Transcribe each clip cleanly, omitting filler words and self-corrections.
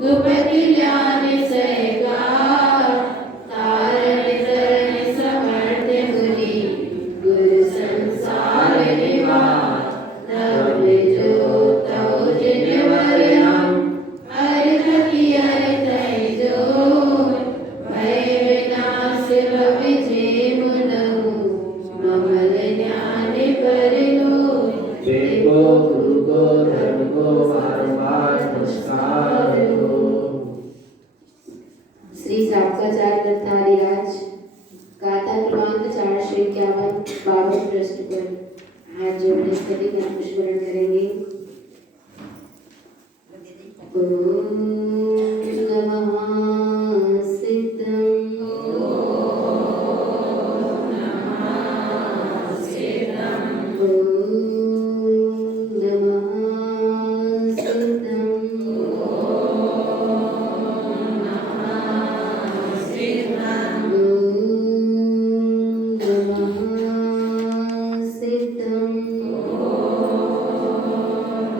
गुपति ज्ञान सहकार तारण शरण समर्थ मुनि गुरु संसार निवास धर्म जो तव जिन वरनम अर्थ की अर्थ जो भय विनाश विजय मुनहु ममल ज्ञान पर लो देखो गुरु को धर्म को बारंबार नमस्कार हो। श्री साबकाचार्य ग्रंथादिराज गाथा क्रमांक 451 पृष्ठ पर हाथ जोड़ने स्थिति का पुष्परण करेंगे। ओम नमः सिद्धं ओम नमः सिद्धं ओम नमः सिद्धं ओम नमः सिद्धं ओम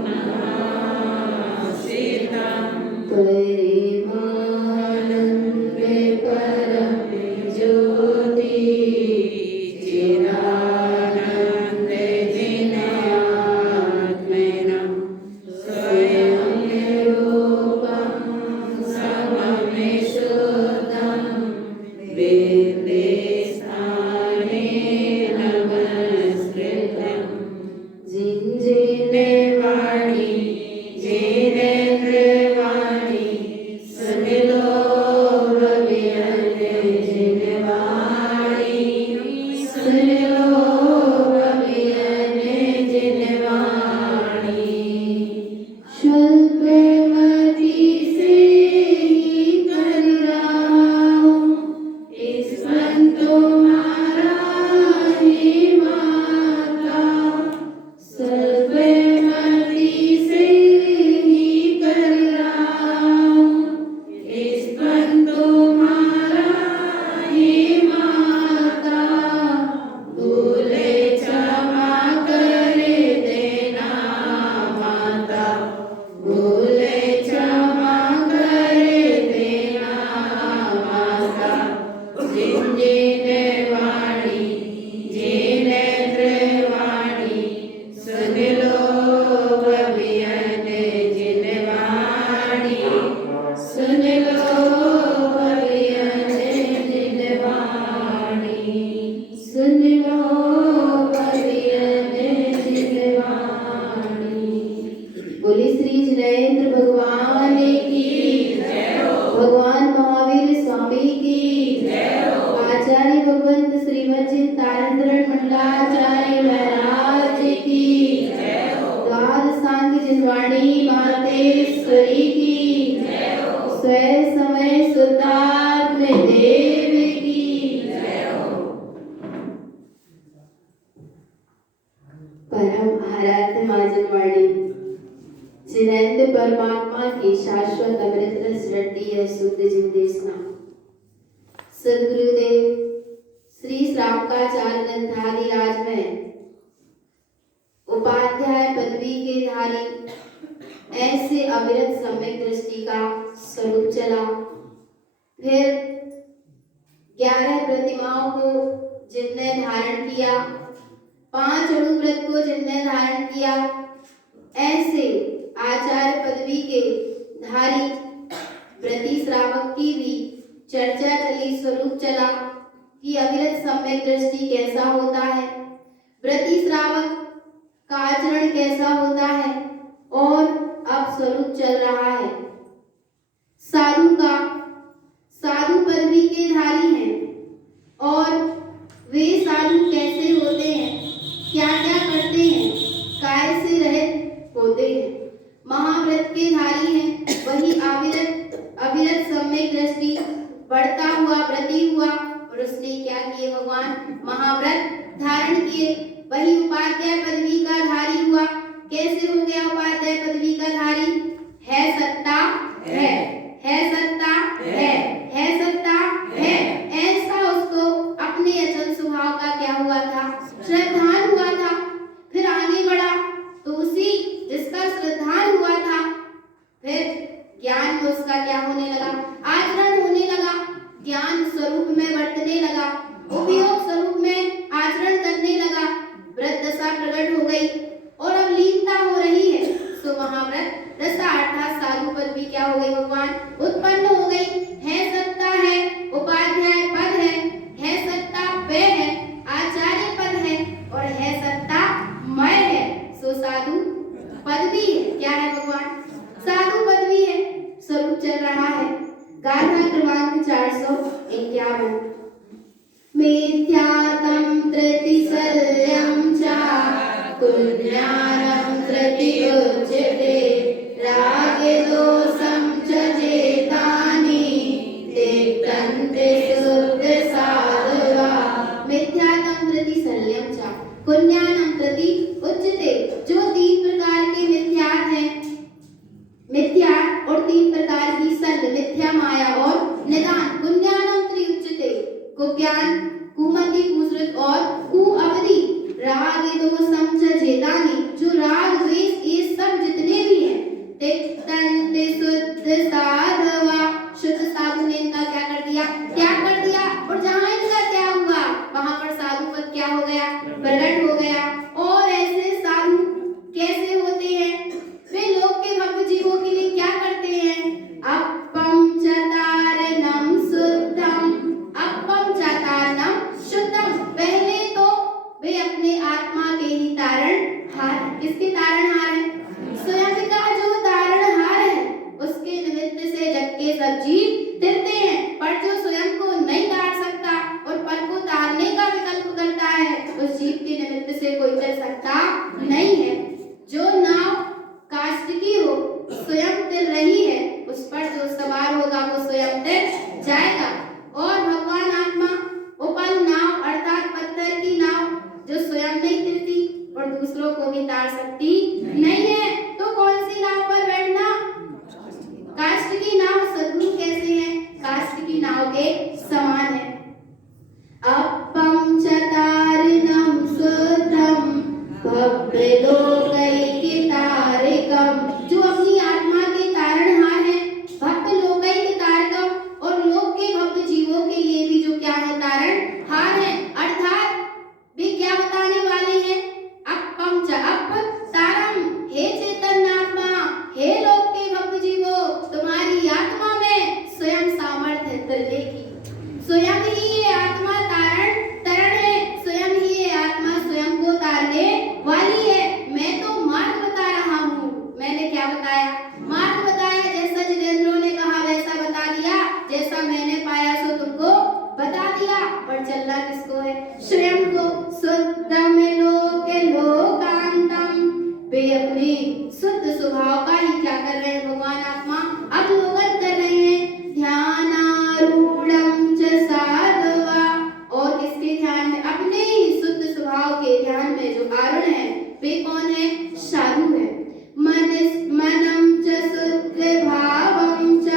नमः सिद्धं परिमानंदे परम ज्योति चिदानंदे जिनात्मनं स्वयं रूपं समं शुद्धं वेदे स्थाने नमस्कृतं जिन्जिने वाणी जिनेन्द्र वाणी सुन लो रवियने जिन वाणी सुन लो रवियने जिन वाणी स्वल्पमति से ही कर रहा हूँ इस मन तुम्हारा ही माता सर्वमति से ही कर रहा हूँ इस मन तुम्हारा ही माता भूले क्षमा कर देना माता भूले क्षमा कर देना माता जिन्हें वाणी जिनेन्द्र वाणी सुन लो भवियने जिन वाणी सुन लो भवियने जिन वाणी सुन लो भवियने जिन वाणी। बोली श्री जिनेन्द्र भगवान की जय हो भगवान महावीर स्वामी की जय हो आचार्य भगवंत श्रीमद चिंतारण मंडलाचार्य महाराज की जय हो द्वादशांग जिनवाणी मातेश्वरी की जय हो स्वय समय सुतात्म देव की जय हो। परम आराध्य मां जिनवाणी जिनेन्द्र परमात्मा की शाश्वत अमृत रस रटी है शुद्ध जिंदेशना सदगुरुदेव श्री श्रावकाचार्य ग्रंथादिराज में उपाध्याय पदवी के धारी ऐसे अविरत सम्यक दृष्टि का स्वरूप चला। फिर 11 प्रतिमाओं को जिनने धारण किया 5 अणुव्रत को जिनने धारण किया ऐसे आचार्य पदवी के धारी व्रती श्रावक की भी चर्चा चली स्वरूप चला कि अविरत सम्यक दृष्टि कैसा होता है व्रती श्रावक का आचरण कैसा होता है और अब स्वरूप चल रहा है साधु का। साधु पदवी के धारी हैं और वे साधु कैसे होते हैं क्या क्या करते हैं काय से रहित होते हैं महाव्रत के धारी हैं वही अविरत सम्यक दृष्टि बढ़ता हुआ व्रती हुआ और उसने क्या किए भगवान महाव्रत धारण किए वही उपाध्याय पदवी का धारी हुआ। कैसे हो गया उपाध्याय पदवी का धारी है सत्ता है सत्ता है सत्ता है ऐसा उसको अपने अचल स्वभाव का क्या हुआ था श्रद्धान हुआ था। फिर आगे बढ़ा तो उसी जिसका श्रद्धान हुआ था फिर ज्ञान में उसका क्या होने लगा, आचरण होने लगा, ज्ञान स्वरूप में बरतने लगा, उपयोग स्वरूप में आचरण करने लगा, व्रत दशा प्रकट हो गई और अब लीनता हो रही है। सो महाव्रत दशा अर्थात साधु पद भी क्या हो गई भगवान, उत्पन्न हो गई। है सत्ता है, उपाध्याय पद है सत्ता वे है, आचार्य पद है और है सत्ता मय है। सो साधु पद भी है, क्या है भगवान, साधु पद भी है, स्वरूप चल रहा है। गाथा क्रमांक 451। मिथ्यातं त्रितिसल्यं च कुज्ञानं त्रितिरुच्यते रागे दोषं च जेतानि तिष्ठन्ते शुद्ध साधवा। मिथ्यातं त्रितिसल्यं च कुज्ञानं त्रिति उच्यते। जो 3 प्रकार के मिथ्यात हैं, मिथ्या और 3 प्रकार की सल, मिथ्या माया और निदान। कुज्ञानं त्रि उच्यते, कुज्ञान, कुमति, कुसृत और कुअवधि। राग दोषं च जेतानि, जो राग द्वेष ये सब जितने भी हैं, तिष्ठन्ते शुद्ध साधवा, शुद्ध साधु ने इनका क्या कर दिया, त्याग कर दिया। और जहाँ इनका त्याग हुआ वहां पर साधु पद क्या हो गया, प्रकट हो गया। और ऐसे साधु कैसे होते हैं, वे लोक के भक्त जीवों के लिए क्या करते हैं, अपम चतारणम शुद्धम, अपम चतारणम शुद्धम। पहले तो वे अपने आत्मा के ही तारण हार, किसके तारण हार है, स्वयं का जो तारण हार है उसके निमित्त से जग के सब जीव तिरते हैं। पर जो स्वयं को नहीं तार सकता और पर को तारने का विकल्प करता है, उस जीव के निमित्त से कोई तिर सकता नहीं है। जो नाव काष्ठकी हो, स्वयं तिर रही है, उस पर जो सवार होगा वो स्वयं तिर जाएगा। और भगवान आत्मा उपल नाव अर्थात पत्थर की नाव, जो स्वयं नहीं तिरती और दूसरों को भी तार सकती नहीं है। तो कौन सी नाव पर बैठना, काष्ठ की नाव। सद्गुरु कैसे हैं, काष्ठ की नाव के समान है। अपम चतारणम शुद्धम भव्य लोकैकितारिकम, जो अपनी आत्मा के तारणहार है, भक्त लोकैकितारिकम, और लोक के भक्त जीवों के लिए भी जो क्या है, तारणहार है। अर्थात वे क्या बताने वाले हैं, अपम च अप तारम, हे चेतन आत्मा, हे लोक के भक्त जीवों, तुम्हारी आत्मा में स्वयं सामर्थ्य है तरने की। स्वयं ही ये आत्मा तरण है, स्वयं ही ये आत्मा स्वयं को तारने वाली है। मैं तो मार्ग बता रहा हूँ। मैंने क्या बताया, मार्ग बताया। जैसा जितेंद्रों ने कहा वैसा बता दिया, जैसा मैंने पाया सो तुमको बता दिया। पर चलना किसको है, स्वयं को। शुद्धम लोके लोकांतम, वे अपने शुद्ध स्वभाव का ही क्या कर रहे हैं भगवान आत्मा, अवलोकन कर रहे हैं। ध्यानारूढ़ं च साधवा, और किसके ध्यान में, अपने ही शुद्ध स्वभाव के ध्यान में जो आरूढ़ है वे कौन है, साधु है। मनम च शुद्ध भावं च,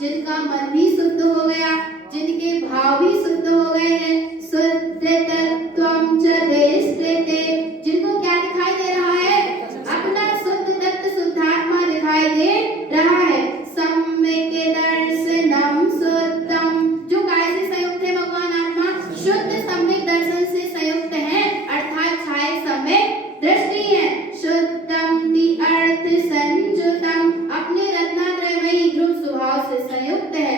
जिनका मन भी शुद्ध हो गया, जिनके भाव भी शुद्ध हो गए हैं। शुद्ध तत्वं च देष्टते, जिनको क्या दिखाई दे रहा है, अपना शुद्ध तत्व शुद्धात्मा दिखाई दे रहा है। सम्यक दर्शनम शुद्धम, जो काय से संयुक्त है भगवान आत्मा, शुद्ध सम्यक दर्शन से संयुक्त है, अर्थात छाया सम्यक दृष्टि है। शुद्धम ति अर्थ संयुतम, अपने रत्नात्रयमयी ध्रुव स्वभाव से संयुक्त है।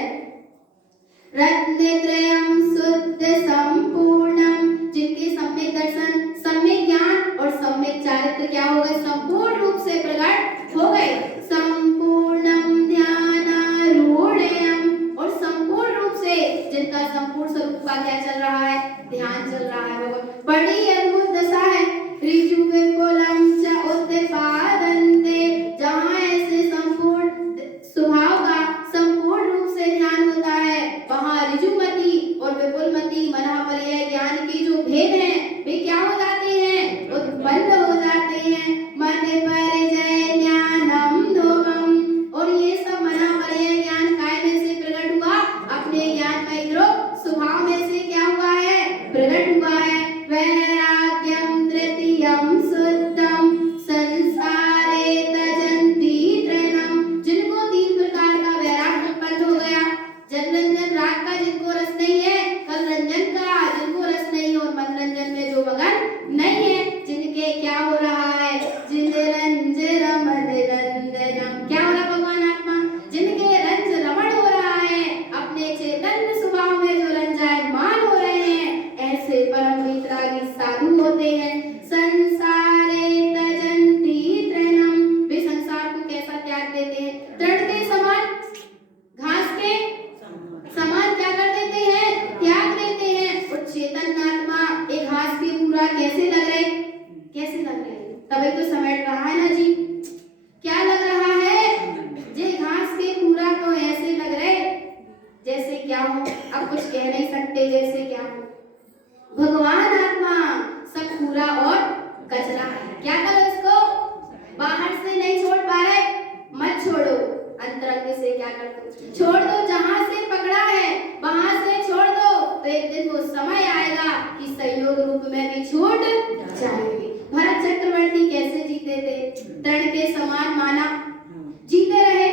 रत्नत्रयम् शुद्ध संपूर्णम, जिनके सम्यक दर्शन, सम्यक ज्ञान और सम्यक चारित्र क्या हो गए, संपूर्ण रूप से प्रकट हो गए। संपूर्णम ध्यानारूढ़म्, और संपूर्ण रूप से जिनका संपूर्ण स्वरूप का क्या चल रहा है, ध्यान चल रहा है। भगवान बड़ी अद्भुत दशा है। ऋजु विपुलम च उत्पादन्ते, जहाँ ऐसे संपूर्ण स्वभाव का संपूर्ण रूप से ध्यान होता है, वहाँ ऋजुमति और विपुलमति मना पर्याय ज्ञान के जो भेद हैं वे क्या हो जाते हैं, उत्पन्न हो जाते हैं। मन परिजय ज्ञानम धोमम, और ये सब मना पर्याय ज्ञान काय में से प्रकट हुआ, अपने ज्ञान में स्वभाव में से क्या हुआ है, प्रकट हुआ है। वह पूरा तो ऐसे लग रहे जैसे क्या हो, अब कुछ कह नहीं सकते जैसे क्या हो। भगवान आत्मा सब पूरा और कचरा है। क्या करो इसको, बाहर से नहीं छोड़ पा रहे, मत छोड़ो, अंतरंग से क्या कर दो, छोड़ दो, जहां से पकड़ा है वहां से छोड़ दो, तो एक दिन वो समय आएगा कि संयोग रूप में भी छूट जाएंगे। भरत चक्रवर्ती कैसे जीते थे, तृण के समान माना जीते रहे,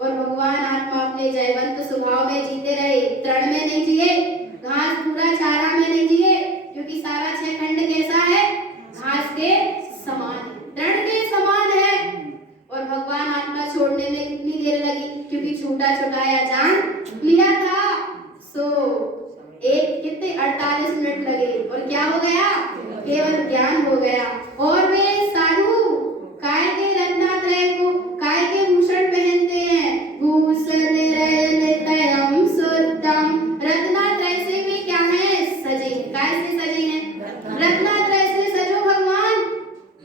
और भगवान आत्मा अपने जयवंत स्वभाव में जीते रहे, तृण में नहीं जिए, घास पूरा चारा में नहीं जिए, क्योंकि सारा छह खंड कैसा है, घास के समान है, तृण के समान है। और भगवान आत्मा छोड़ने में कितनी देर लगी, क्योंकि छूटा छुटाया जान लिया था, सो एक कितने 48 मिनट लगे, और क्या हो गया, केवल ज्ञान हो गया। और वे साधु काय के रत्नात्रय को, काय के भूषण पहनते हैं, भूषण रत्नत्रयम् शुद्धम्, रत्नात्रय से भी क्या है, सजे, काय से सजे हैं, रत्नात्रय से सजो भगवान।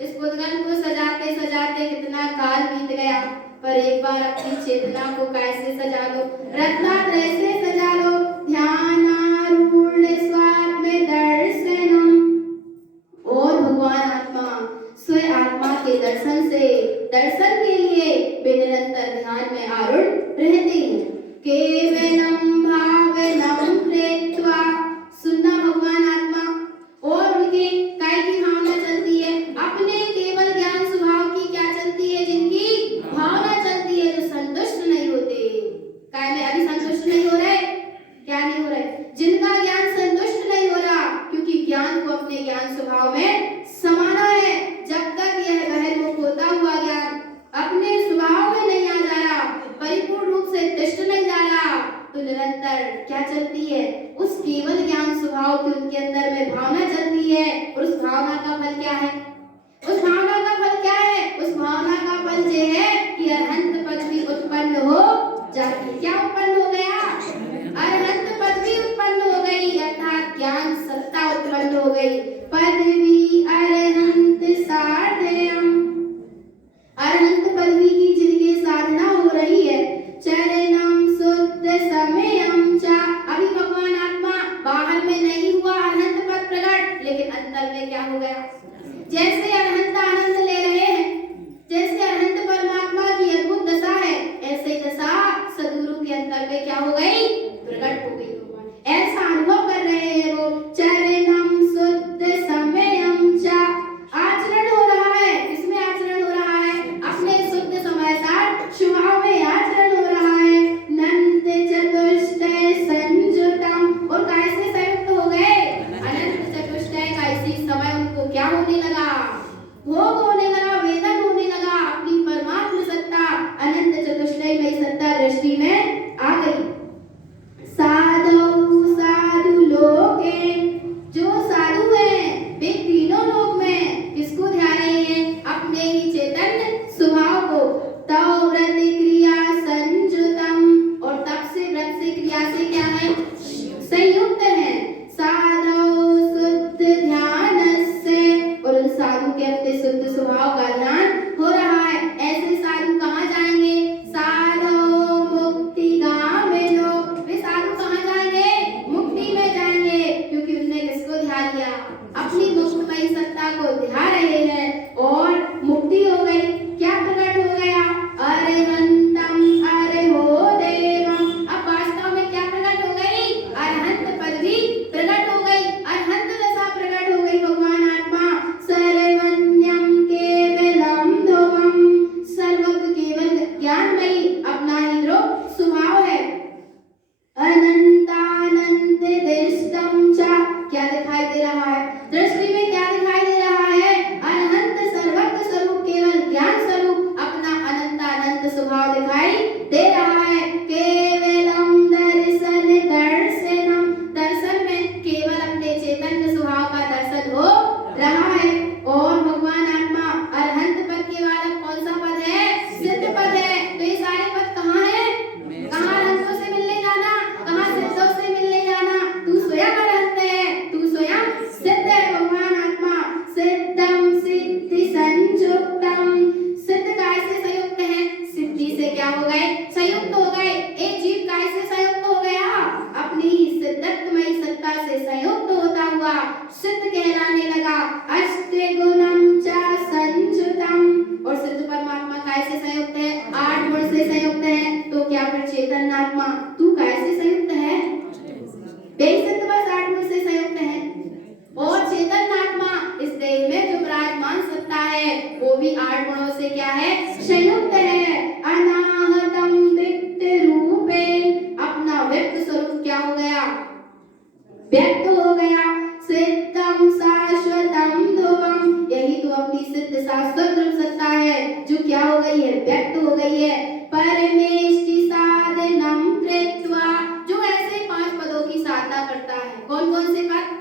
इस पुद्गल को सजाते सजाते कितना काल बीत गया, पर एक बार अपनी चेतना को काय से सजा दो, रत्नात्रय से सजा लो। ध्यानारूढ़ स्वात्म दर्शनम, और भगवान आत्मा स्वयं आत्मा के दर्शन से, दर्शन के लिए वे निरंतर ध्यान में आरूढ़ रहते हैं। केवलम भावनम प्रेत्वा, सुनना भगवान आत्मा, और उनके काय की भावना चलती है, अपने केवल ज्ञान स्वभाव की क्या चलती है, जिनकी भावना चलती है, जो संतुष्ट नहीं होते, काय में अभी संतुष्ट नहीं हो रहे, क्या नहीं हो रहे, जिनका ज्ञान संतुष्ट नहीं हो रहा, क्योंकि ज्ञान को अपने ज्ञान स्वभाव में समाना है। जब तक यह बहिर्मुख होता हुआ ज्ञान अपने स्वभाव में नहीं आ जा रहा, परिपूर्ण रूप से तिष्ठ नहीं जा रहा, तो निरंतर क्या चलती है, उस केवल ज्ञान स्वभाव की उनके अंदर में भावना चलती है, और उस भावना का फल क्या है, उस भावना का फल क्या है, उस भावना का फल ये है कि अरहंत पदवी उत्पन्न हो जाती। क्या उत्पन्न हो गया, अरहंत पदवी उत्पन्न हो गई, अर्थात ज्ञान सत्ता उत्पन्न हो गई। पदवी अरहंत साधयम्, अरहंत पदवी की जिनकी साधना हो रही है, चरणम शुद्ध समयम च, अभी भगवान आत्मा बाहर में नहीं हुआ अरहंत पद प्रकट, लेकिन अंतर में क्या हो गया, जैसे अरहंत आनंद ले रहे हैं, जैसे अरहंत परमात्मा की अद्भुत दशा है, ऐसे दशा सद्गुरु के अंतर में क्या हो गई, प्रकट हो गई। भगवान ऐसा अनुभव कर रहे हैं वो, चरणम शुद्ध समयम च, आचरण हो रहा है, इसमें आचरण हो रहा है, अपने शुद्ध समय साथ स्वभाव में आचरण हो रहा है। नंद चतुष्टय संयुतम, और काय से संयुक्त हो गए, अनंत चतुष्टय का इसी समय उनको क्या होने लगा, भोग होने लगा, वेदन होने लगा, अपनी परमात्म सत्ता अनंत चतुष्टय में सत्ता दृष्टि में आ गई। साधु साधु लोके, जो साधु हैं वे तीनों लोक में किसको ध्यान रहे हैं, अपने ही चैतन्य स्वभाव को। तव व्रत क्रिया संयुतम, और तब से व्रत से क्रिया से क्या है, संयुक्त है। साधु शुद्ध ध्यान से, और उन साधु के अपने शुद्ध स्वभाव का ध्यान हो रहा है। ऐसे साधु कहाँ जाएंगे, साधु मुक्त फिर चेतन आत्मा तू कैसे संयुक्त है? बेसत्व 8 गुण से संयुक्त है। और चेतन आत्मा इस देह में जो विराजमान सत्ता है वो भी 8 गुणों से क्या है? संयुक्त है। अनाहतम व्यक्त रूपेण, अपना व्यक्त स्वरूप क्या हो गया? व्यक्त हो गया। सिद्धम शाश्वतम ध्रुवम, यही तो अपनी सिद्ध शाश्वत रूप सत्ता है जो क्या हो गई है? व्यक्त हो गई है। परमेष्टि साधनम कृत्वा, जो ऐसे 5 पदों की साधना करता है। कौन कौन से पद?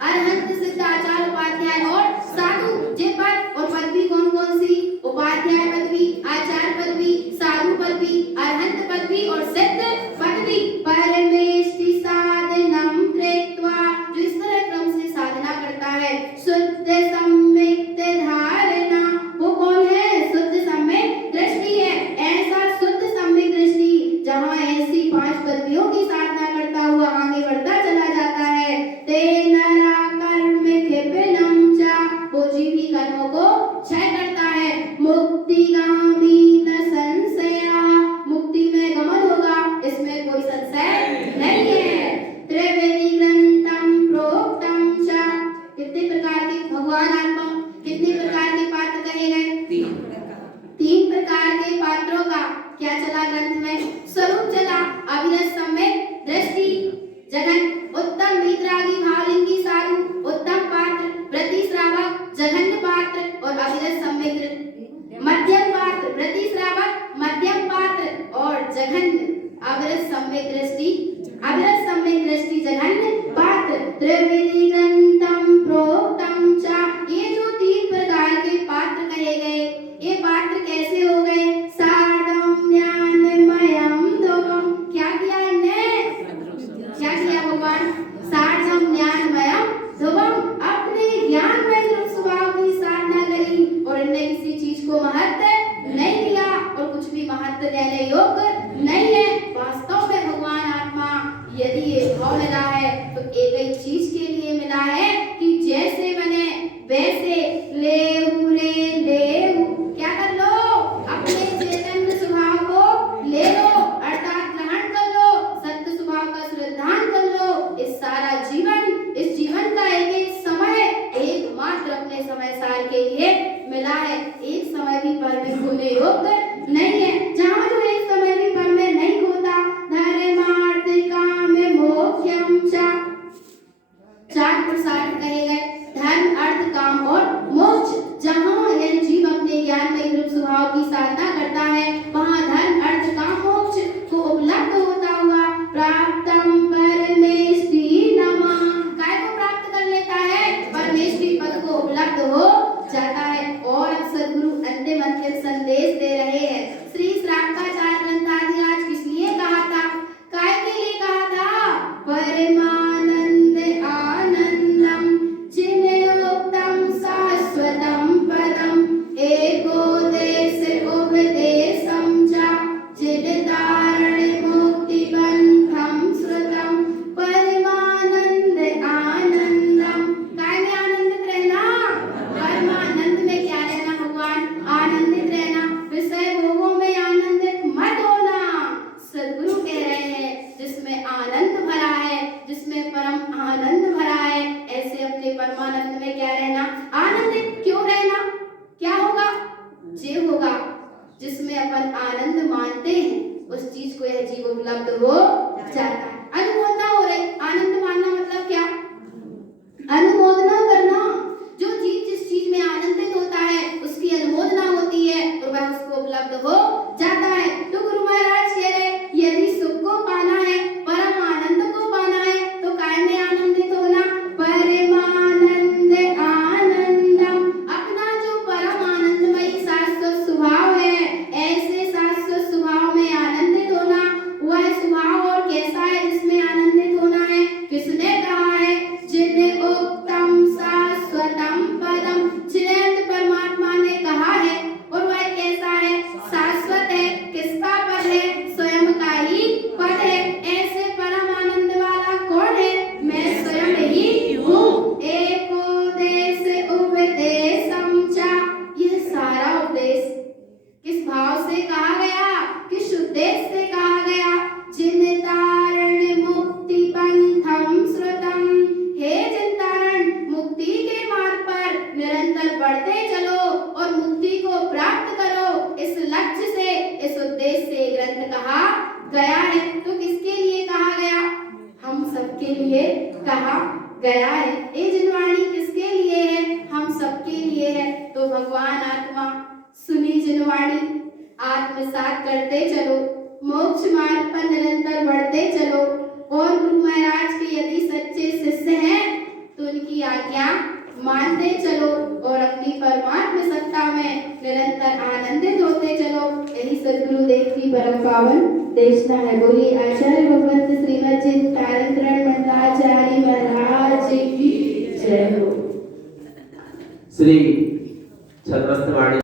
अरहंत, सिद्ध, आचार्य, उपाध्याय और साधु। ये पद और पदवी कौन कौन सी? उपाध्याय पदवी, आचार्य पदवी, साधु पदवी, अरहंत पदवी और सिद्ध पदवी। परमेष्टि साधनम कृत्वा, जो इस तरह क्रम से साधना करता है। शुद्ध सम्यक धारणा, वो कौन है? शुद्ध सम्यक दृष्टि है। ऐसा शुद्ध सम्यक दृष्टि जहाँ ऐसी 5 पदवियों की साधना करता हुआ आगे बढ़ता चला जाता है। तेनरा कर्म क्षिपणम च, वो जीव ही कर्मों को क्षय करता है। मुक्तिगामी न संशयः, मुक्ति में गमन होगा, इसमें कोई संशय नहीं है। त्रिवेदी ग्रंथम प्रोक्तम च, कितने प्रकार के भगवान आत्मा, कितने प्रकार के पात्र कहे गए? 3 प्रकार के पात्रों का क्या चला ग्रंथ में? स्वरूप चला, अविरत सम्यक दृष्टि जगन, उत्तम वीतरागी भावलिंगी साधु, उत्तम पात्र, व्रति श्रावक, जघन्य पात्र और अविरत सम्यक मध्यम पात्र, व्रति श्रावक, मध्यम पात्र और जघन्य अविरत सम्यक दृष्टि, अविरत सम्यक दृष्टि जघन्य पात्र। त्रिवेदी ग्रंथम प्रोक्तम च, ये जो 3 प्रकार के पात्र कहे गए, ये पात्र कैसे हो गए? सार्धम ज्ञानमयम ध्रुवम, क्या किया इनने? क्या किया भगवान? सार्धम ज्ञानमयम ध्रुवम, अपने ज्ञान में ध्रुव स्वभाव की साधना करी और इनने किसी चीज को महत्व नहीं दिया और कुछ भी महत्व देने योग्य नहीं है। वास्तव में भगवान आत्मा यदि ये भाव मिला है तो एक ही चीज के लिए मिला है कि जैसे बने वैसे लेहु रे लेहु, क्या कर लो? अपने चैतन्य स्वभाव को ले लो, अर्थात ग्रहण कर लो, सत्य स्वभाव का श्रद्धान कर लो। इस सारा जीवन, इस जीवन का एक एक समय एकमात्र अपने समय सार के लिए मिला है। एक समय भी पर में खोने योग्य नहीं है। जहाँ जो एक समय भी पर में नहीं खोता। धर्मार्थ काम मोक्षम च, 4 पुरुषार्थ कहे गए, धर्म, अर्थ, काम और मोक्ष। जहाँ यह जीव अपने ज्ञान में रूप स्वभाव की साधना करता है, वहाँ धर्म, अर्थ, काम, मोक्ष को उपलब्ध होता हुआ प्राप्तम परमेष्टि नमः, काय को प्राप्त कर लेता है? परमेष्टि पद को उपलब्ध हो जाता है। और अब सद्गुरु अंतिम संदेश दे रहे हैं। श्री श्रावकाचार्य ग्रंथाधिराज किस लिए कहा था? काय के लिए कहा था? परमानंद आनंदम चिन्योक्तम शाश्वतम पदम एकोदेश उपदेशम च चिरतारण मुक्ति बंधम श्रुतम। परमानंद आनंदम, काय में आनंदित रहना? परमानंद में क्या रहना भगवान? आनंदित रहना। विषय भोगों में आनंदित मत होना। सद्गुरु कह रहे हैं जिसमें आनंद भरा है, जिसमें परम आनंद भरा है, ऐसे अपने परमानंद में क्या रहना? आनंदित क्यों रहना? क्या होगा? ये होगा जिसमें अपन आनंद मानते हैं, उस चीज को यह जीव उपलब्ध हो जाता है। अनुमोदना हो रही, आनंद मानना मतलब क्या? अनुमोदना करना। जो जीव जिस चीज में आनंदित होता है उसकी अनुमोदना होती है और वह उसको उपलब्ध हो जाता है। तो गुरु महाराज कह रहे यदि सुख को पाना है, परम आनंद को पाना है तो काय में आनंदित होना? परमानंद आनंदम, अपना जो परम आनंदमयी शाश्वत स्वभाव है, ऐसे शाश्वत स्वभाव में आनंदित होना। वह स्वभाव और कैसा है जिसमें आनंद गया है। ये जिनवाणी किसके लिए है? हम सबके लिए है। तो भगवान आत्मा सुनी जिनवाणी, आत्मसात करते चलो, मोक्ष मार्ग पर निरंतर बढ़ते चलो और गुरु महाराज के यदि सच्चे शिष्य हैं तो उनकी आज्ञा मानते चलो और अपनी परमात्म सत्ता में निरंतर आनंदित होते चलो। यही सद्गुरुदेव की परम पावन देशना है। बोलिए आचार्य भगवंत श्रीमद चिंतारण मंडलाचार्य महाराज की जय हो। श्री छत्रस्त वाणी